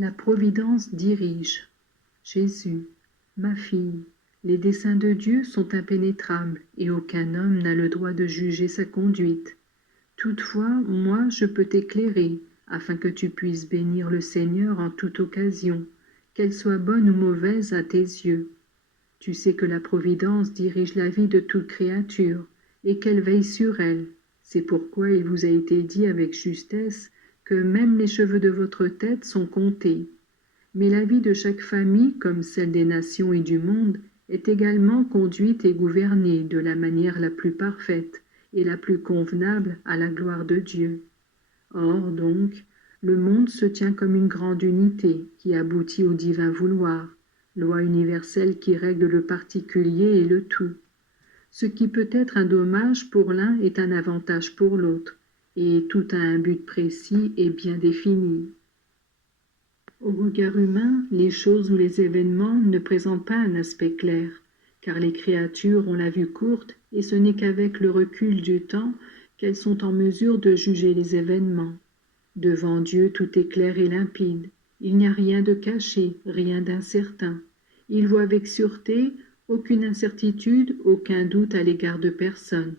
La Providence dirige. Jésus, ma fille, les desseins de Dieu sont impénétrables et aucun homme n'a le droit de juger sa conduite. Toutefois, moi je peux t'éclairer, afin que tu puisses bénir le Seigneur en toute occasion, qu'elle soit bonne ou mauvaise à tes yeux. Tu sais que la Providence dirige la vie de toute créature, et qu'elle veille sur elle. C'est pourquoi il vous a été dit avec justesse que même les cheveux de votre tête sont comptés. Mais la vie de chaque famille, comme celle des nations et du monde, est également conduite et gouvernée de la manière la plus parfaite et la plus convenable à la gloire de Dieu. Or, donc, le monde se tient comme une grande unité qui aboutit au divin vouloir, loi universelle qui règle le particulier et le tout. Ce qui peut être un dommage pour l'un est un avantage pour l'autre, et tout a un but précis et bien défini. Au regard humain, les choses ou les événements ne présentent pas un aspect clair, car les créatures ont la vue courte et ce n'est qu'avec le recul du temps qu'elles sont en mesure de juger les événements. Devant Dieu, tout est clair et limpide. Il n'y a rien de caché, rien d'incertain. Il voit avec sûreté, aucune incertitude, aucun doute à l'égard de personne.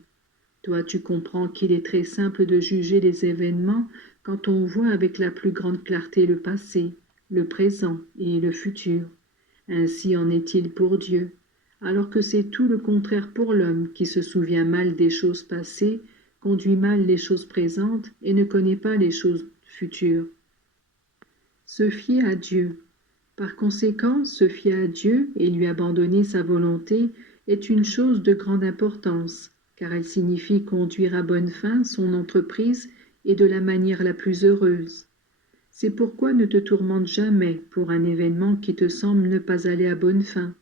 Toi, tu comprends qu'il est très simple de juger les événements quand on voit avec la plus grande clarté le passé, le présent et le futur. Ainsi en est-il pour Dieu, alors que c'est tout le contraire pour l'homme qui se souvient mal des choses passées, conduit mal les choses présentes et ne connaît pas les choses futures. Se fier à Dieu. Par conséquent, se fier à Dieu et lui abandonner sa volonté est une chose de grande importance, car elle signifie conduire à bonne fin son entreprise et de la manière la plus heureuse. C'est pourquoi ne te tourmente jamais pour un événement qui te semble ne pas aller à bonne fin,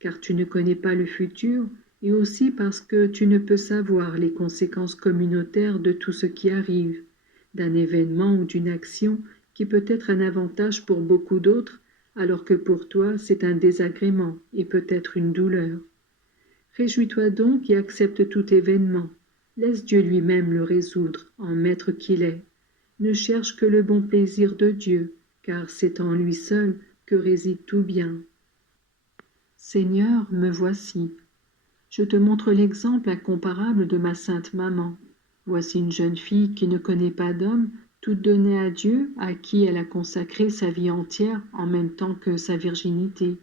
car tu ne connais pas le futur et aussi parce que tu ne peux savoir les conséquences communautaires de tout ce qui arrive, d'un événement ou d'une action qui peut être un avantage pour beaucoup d'autres, alors que pour toi c'est un désagrément et peut-être une douleur. Réjouis-toi donc et accepte tout événement. Laisse Dieu lui-même le résoudre, en maître qu'il est. Ne cherche que le bon plaisir de Dieu, car c'est en lui seul que réside tout bien. Seigneur, me voici. Je te montre l'exemple incomparable de ma sainte maman. Voici une jeune fille qui ne connaît pas d'homme, toute donnée à Dieu, à qui elle a consacré sa vie entière en même temps que sa virginité.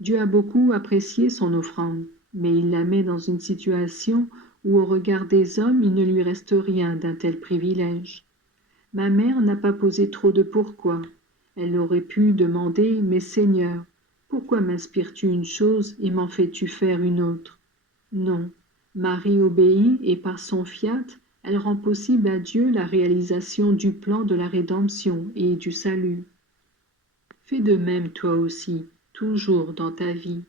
Dieu a beaucoup apprécié son offrande, mais il la met dans une situation où au regard des hommes il ne lui reste rien d'un tel privilège. Ma mère n'a pas posé trop de pourquoi. Elle aurait pu demander « Mais Seigneur, pourquoi m'inspires-tu une chose et m'en fais-tu faire une autre ?» Non, Marie obéit et par son fiat, elle rend possible à Dieu la réalisation du plan de la rédemption et du salut. Fais de même toi aussi, toujours dans ta vie.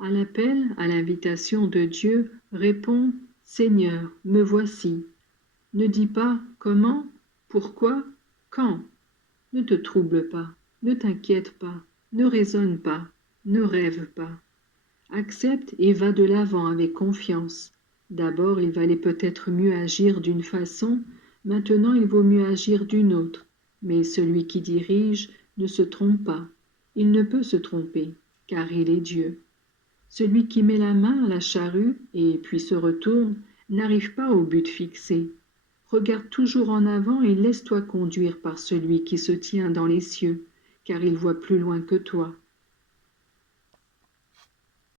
À l'appel, à l'invitation de Dieu, réponds « Seigneur, me voici ». Ne dis pas « Comment ? Pourquoi ? Quand ? » Ne te trouble pas, ne t'inquiète pas, ne raisonne pas, ne rêve pas. Accepte et va de l'avant avec confiance. D'abord, il valait peut-être mieux agir d'une façon, maintenant il vaut mieux agir d'une autre. Mais celui qui dirige ne se trompe pas. Il ne peut se tromper, car il est Dieu. Celui qui met la main à la charrue et puis se retourne n'arrive pas au but fixé. Regarde toujours en avant et laisse-toi conduire par celui qui se tient dans les cieux, car il voit plus loin que toi.